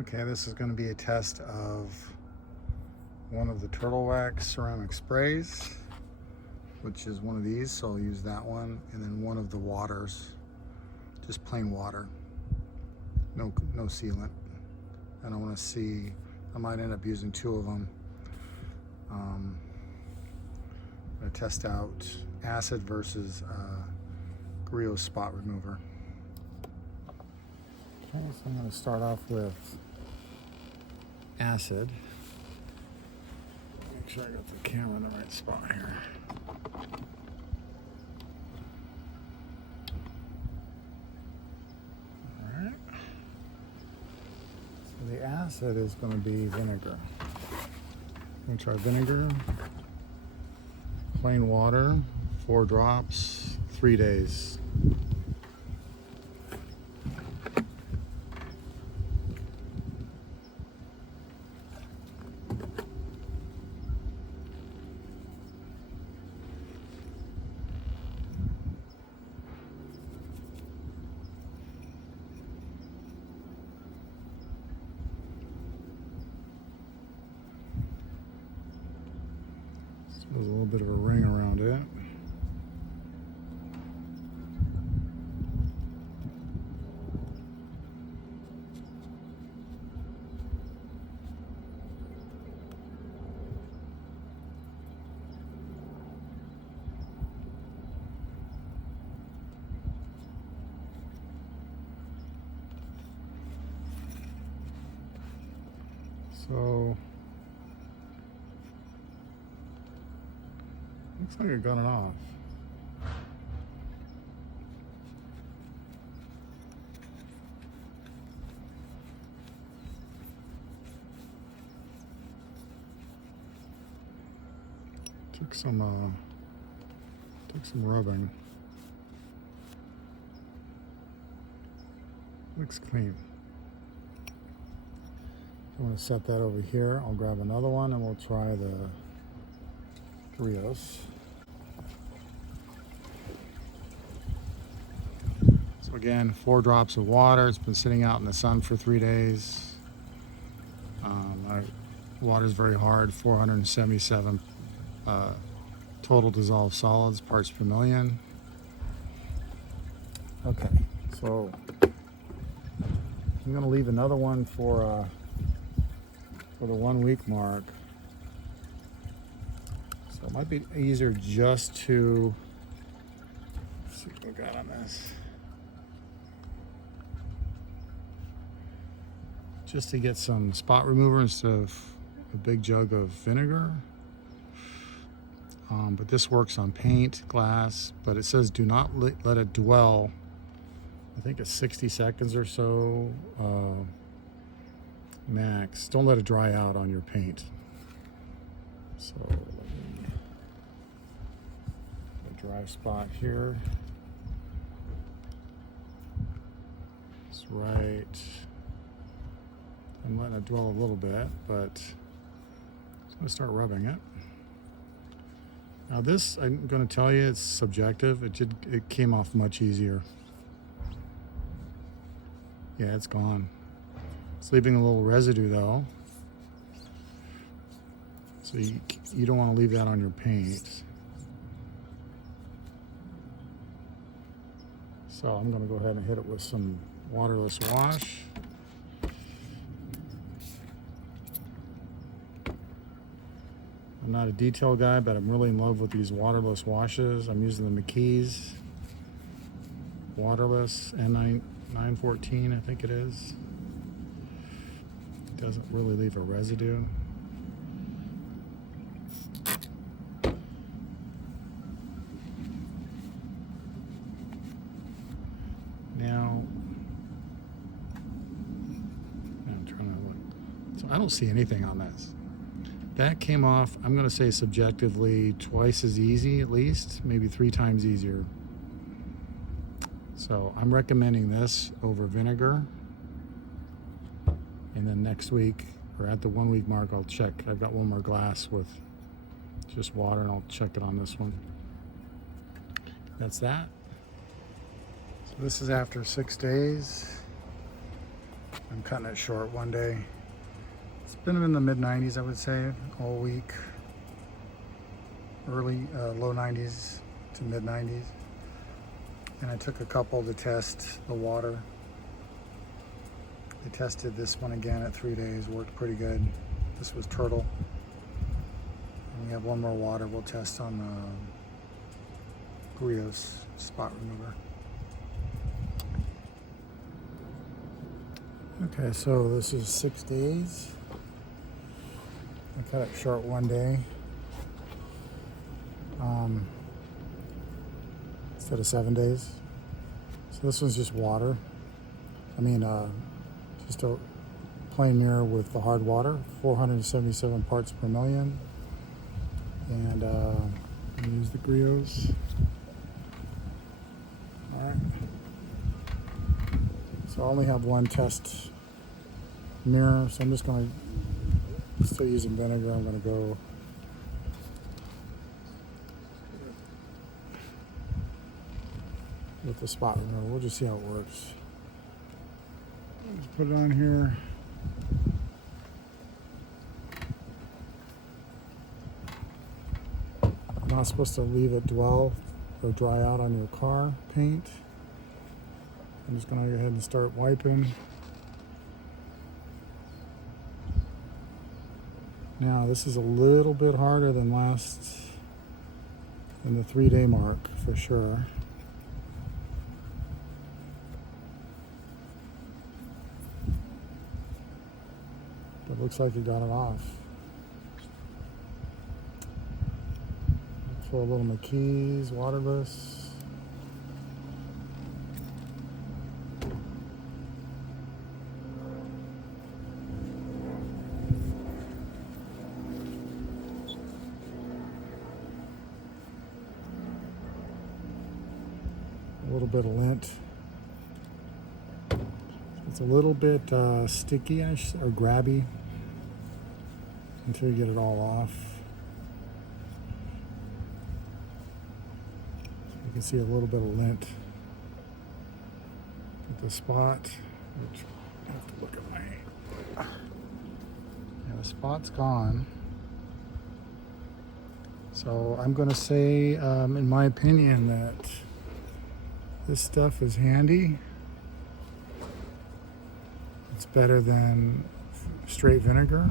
Okay, this is going to be a test of one of the turtle wax ceramic sprays, which is one of these, so I'll use that one, and then one of the waters, just plain water, no sealant. And I want to see, I might end up using two of them. I'm going to test out acid versus Griots spot remover. Okay, so I'm going to start off with acid. Make sure I got the camera in the right spot here. All right. So the acid is going to be vinegar. I'm going to try vinegar, plain water, 4 drops, 3 days. There's a little bit of a ring around it. So looks like I got it off. Took some rubbing. Looks clean. I'm going to set that over here. I'll grab another one and we'll try the Griots. So again, 4 drops of water. It's been sitting out in the sun for 3 days. Water is very hard, 477 total dissolved solids, parts per million. Okay, so I'm going to leave another one for the 1 week mark. So it might be easier just to, let's see what we got on this. Just to get some spot remover instead of a big jug of vinegar. But this works on paint, glass, but it says do not let it dwell. I think it's 60 seconds or so max. Don't let it dry out on your paint. So let me, a dry spot here. It's right. I'm letting it dwell a little bit, but I'm going to start rubbing it. Now this, I'm going to tell you, it's subjective. It came off much easier. Yeah, it's gone. It's leaving a little residue though. So you don't want to leave that on your paint. So I'm going to go ahead and hit it with some waterless wash. I'm not a detail guy, but I'm really in love with these waterless washes. I'm using the McKee's waterless N914, I think it is. It doesn't really leave a residue. Now, I'm trying to look. So I don't see anything on this. That came off, I'm going to say subjectively, twice as easy at least, maybe 3 times easier. So I'm recommending this over vinegar. And then next week, or at the 1 week mark, I'll check. I've got one more glass with just water, and I'll check it on this one. That's that. So this is after 6 days. I'm cutting it short one day. It's been in the mid 90s, I would say, all week. Early, low 90s to mid 90s. And I took a couple to test the water. I tested this one again at 3 days, worked pretty good. This was turtle. And we have one more water we'll test on the Griots spot remover. Okay, so this is 6 days. I cut it short one day. Instead of 7 days. So this one's just water. I mean, just a plain mirror with the hard water, 477 parts per million. And use the Griots. All right. So I only have one test mirror, so I'm just going to, still using vinegar, I'm going to go with the spot remover. We'll just see how it works. Just put it on here. I'm not supposed to leave it dwell or dry out on your car paint. I'm just going to go ahead and start wiping. Now this is a little bit harder than the 3 day mark for sure. But looks like you got it off. Throw a little McKee's waterless. A little bit of lint. It's a little bit sticky or grabby until you get it all off. You can see a little bit of lint at the spot, which I have to look at my. Yeah, the spot's gone. So I'm going to say, in my opinion, that this stuff is handy. It's better than straight vinegar.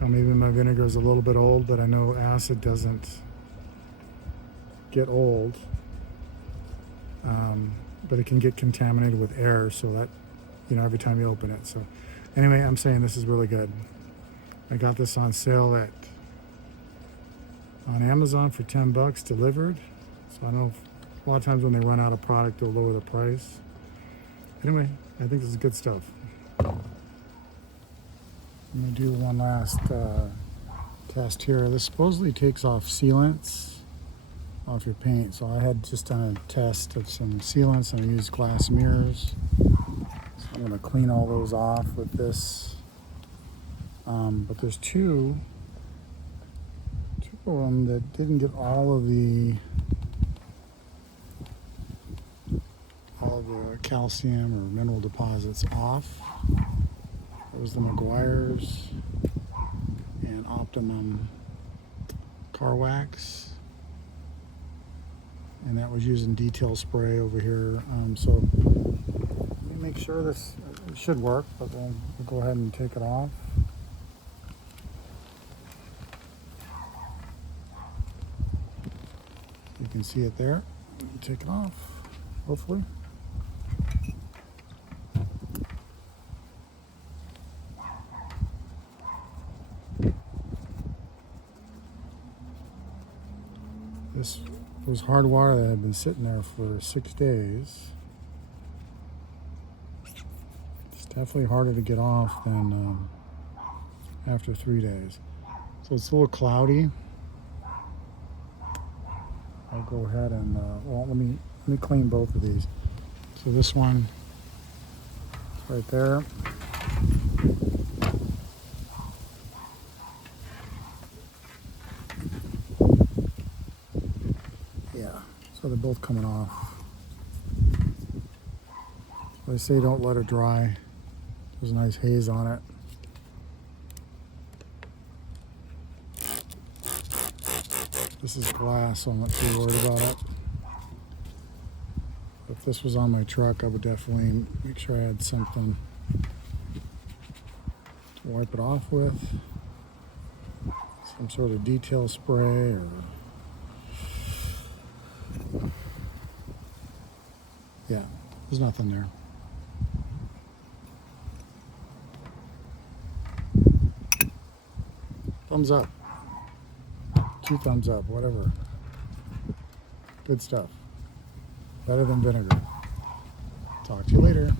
Now maybe my vinegar is a little bit old, but I know acid doesn't get old. But it can get contaminated with air, so that, every time you open it. So anyway, I'm saying this is really good. I got this on sale on Amazon for $10 delivered. So I know a lot of times when they run out of product, they'll lower the price. Anyway, I think this is good stuff. I'm going to do one last test here. This supposedly takes off sealants off your paint. So I had just done a test of some sealants and I used glass mirrors. So I'm going to clean all those off with this. But there's two of them that didn't get all of the calcium or mineral deposits off. It was the McGuire's and Optimum car wax, and that was using detail spray over here. So let me make sure this should work, but we'll go ahead and take it off. You can see it there. Take it off, hopefully. This was hard water that had been sitting there for 6 days. It's definitely harder to get off than after 3 days. So it's a little cloudy. I'll go ahead and let me clean both of these. So this one is right there. Yeah, so they're both coming off. They say don't let it dry. There's a nice haze on it. This is glass, so I'm not too worried about it. If this was on my truck, I would definitely make sure I had something to wipe it off with. Some sort of detail spray or... Yeah, there's nothing there. Thumbs up. 2 thumbs up, whatever. Good stuff. Better than vinegar. Talk to you later.